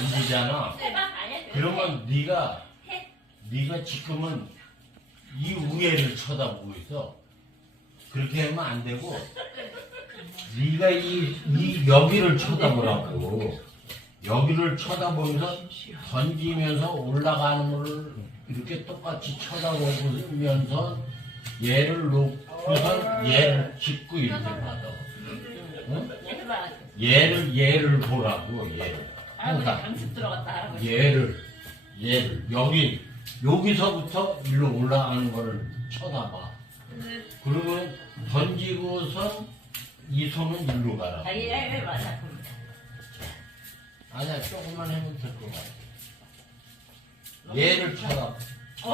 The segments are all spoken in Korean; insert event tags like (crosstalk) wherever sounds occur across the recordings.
던지잖아. 아니야. 그러면 네가 네가 지금은 이 위에를 쳐다보고 있어. 그렇게 하면 안 되고 네가 이, 이 여기를 쳐다보라고. 여기를 쳐다보면서 던지면서 올라가는 거를 이렇게 똑같이 쳐다보면서 얘를 놓고서 얘를 짚고 이렇게 받아. 응? 얘를 얘를 보라고 얘를. 할아버지 항상. 강습 들어갔다 할아버지. 얘를 얘를 여기 여기서부터 일로 올라가는 거를 쳐다봐. 그러면 던지고선 이 손은 일로 가라. 아, 예, 예, 맞아. 아니야 조금만 하면 될 것 같아. 얘를 쳐다. 오,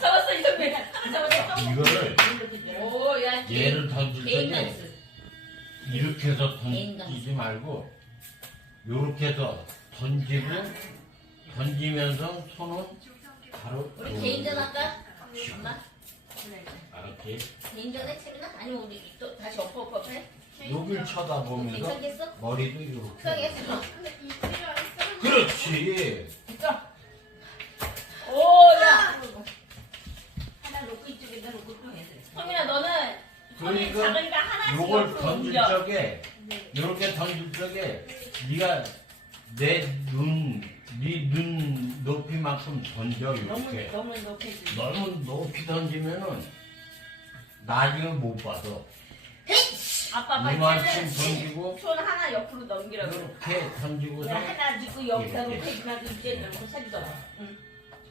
잡았어 이성배. 잡았어. 이거를 오, 야. 얘를 던질 개인 때 강습. 이렇게 해서 던지지 말고 요렇게 해서 던지고 던지면서 손은 바로 우리. 개인전 할까? 엄마? 알았지? 개인전에 채민아? 아니면 우리 또 다시 엎어 엎어 해? 여길 쳐다보면서 괜찮겠어? 머리도 이렇게. 수영했어. 그렇지. 오, 야. 하나 놓고 이쪽에다 놓고 또 해. 성민아, 너는 그러니까 작으니까 하나씩 요걸 던질. 적에 이렇게 던질 적에 네가 내 눈, 네눈 높이만큼 던져 너무 이렇게. 너무 높게 지 너무 높이 던지면은 나중에 못 받아. 아빠 빨리 이만큼. 던지고 손 하나 옆으로 넘기라고. 이렇게 던지고서 야, 하나 짚고 여기다 놓고 이렇게. 이만 이제 살리더라. 응.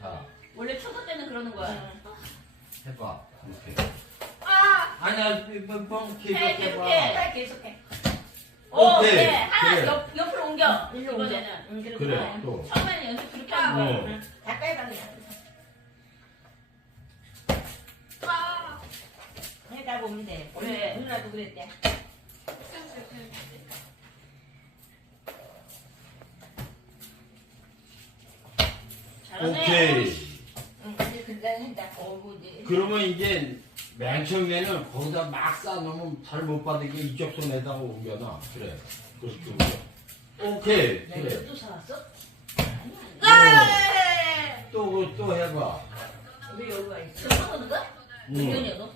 자 원래 초보 때는 그러는 거야. 해봐. 이렇게. 아니야, 뻥뻥 해, 계속 계속해. 해봐. 해, 계속해. 오, 오케이. 네. 하나 그래. 옆, 옆으로 옮겨. 일로 옮겨. 이번에는. 응, 그래. 또. 처음에는 연습 그렇게 하는 거야. 어. 응. 가까이 가면 해가 보면 돼. 그래. 누나도 그랬대. 잘하네. 오케이. 응, 이제 그냥 한다. 어구 이제. 그러면 이제 맨 처음에는 거기다 막 싸놓으면 잘 못 받으니까 이쪽 손에다가 옮겨놔. 그래. 그렇게 옮겨. 오케이. 야, 그래. 또 사왔어? 또, 또 해봐. 왜 여기가 있어? 저? 응. 너? 너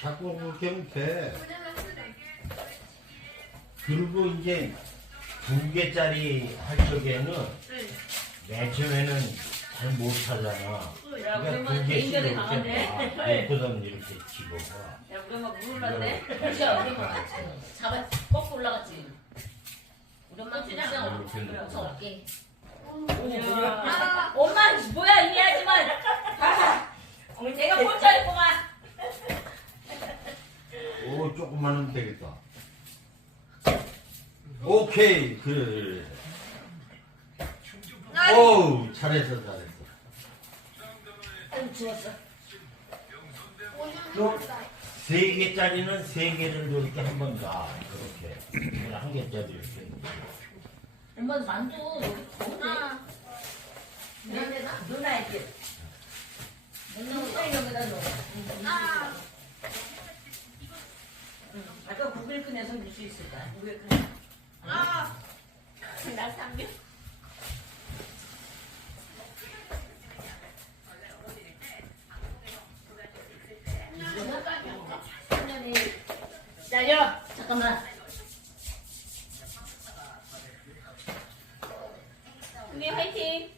자꾸 그렇게 하면 돼. 그리고 이제 두 개짜리 할 적에는 맨 처음에는 잘 못하잖아. 야, 그러니까 우리 엄마 두 개씩 이렇게 강한데? 봐. 놓고선 이렇게 집어봐. 야, 우리 엄마 물 올랐네? 그렇지 우리 엄마 잡아 꺾고 올라갔지. 우리 엄마? 그냥 이렇게 놓고. 어깨. 야. 엄마 뭐야 이미 하지만 (laughs) 내가 혼자 했구만 오, 조금만 하면 되겠다. 오케이, 그래, 그래. 오, 잘했어, 잘했어. 아유 좋았어. 또, 세 개짜리는 세 개를 이렇게 한 번 가. 이걸 한 개짜리 이렇게. 엄마도 만두 여기 거기다. 누나 누나 이제. 누나 여기다 넣어. 아까 구글 끈에서 물 수 있을까? 구글 끈. 아. 나 삼秒. 기다려. 잠깐만. 언니 화이팅.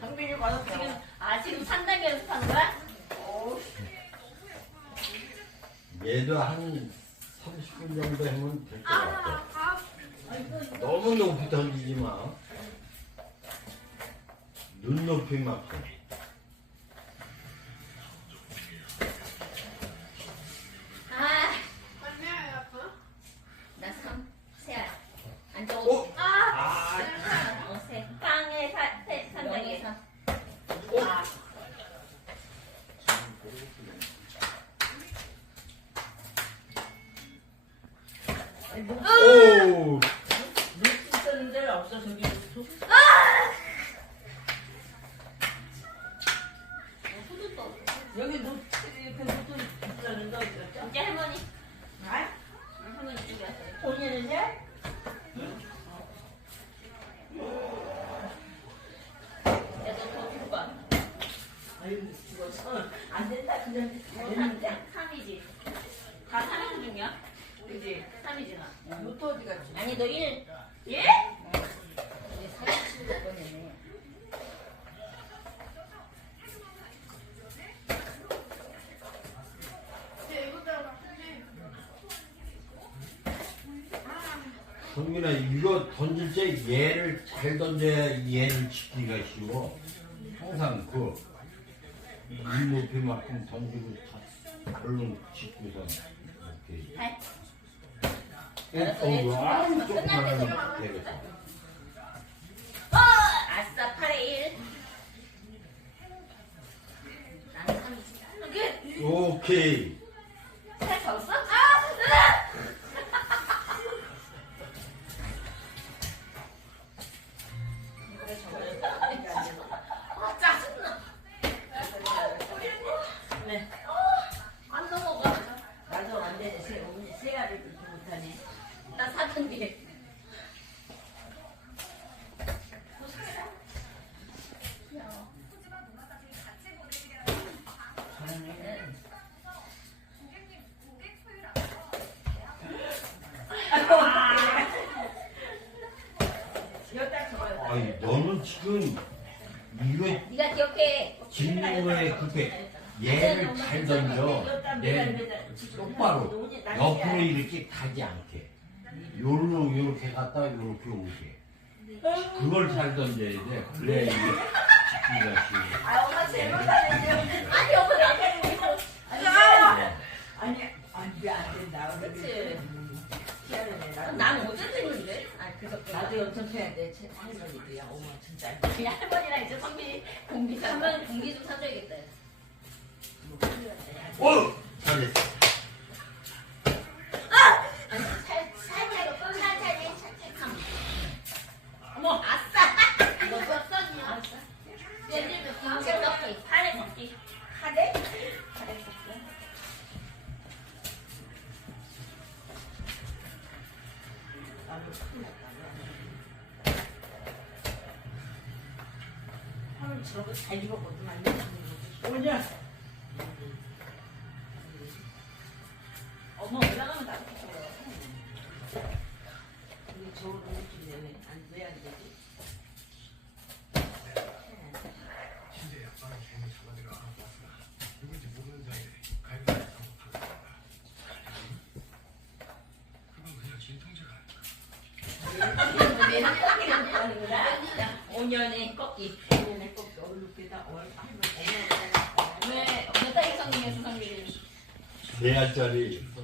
강빈이 가서 지금 아 지금 3단계 연습하는 거야? 얘도 한 30분 정도 하면 될 것 같아. 너무 높이 던지지 마. 눈높이만큼. 아. 나 삼. 세알. 앉아. 오! 아, 어, 세. 빵에 사, 세, 영에 3단계. 삼. 아, 아? 안 된다 그냥 뭐 됐는데. 3이지. 다 3인 중이야? 그지? 3이잖아. 로또 어디 너 1. 예? 성민아 이거 던질 때 얘를 잘 던져야 얘를 지키기가 쉬워. 항상 그 눈높이만큼 던지고 다 얼른 짚고서 이렇게. 발. 어, 어, 아유 조금만 끝날 때 하면 좀 되겠다. 어! 아싸 8에 1. 나는 3이지. 끝. 오케이. 거에 그렇게 얘를 잘 던져. 얘 똑바로 옆으로 이렇게 가지 않게. 요로 요렇게 갔다 요렇게 오게. 그걸 잘 던져야 돼. 그래 이게 지키기가 쉬워. 아 엄마 제일 못하 해야 돼. 제 할머니도야. 어머 진짜. 우리 할머니랑 이제 선비 공기 한번 공기 좀 사줘야겠다. 오! 잘했어. 아니 살 살살 살살해 살살. 어머 아싸. 너 썼었니? 아싸. 예를 들면 경제 꺾기, 팔에 꺾기. 하대? 팔에 꺾기. 나도 큰일 났다. 저거 잘 입었거든. 안 입었거든. 오냐? 어머 올라가면 나도 죽어요. 근데 저거 너무 좋네. 안, 왜안 되지? 괜히 누군지 모르는 사이에. 그건 그냥 진통제가 아닐까. 5년의 꺾기. 내년에 꼭 얼룩에다 얼, 할머니, 왜, 몇 달이 성공해, 수성률이? 네 알짜리 선물을.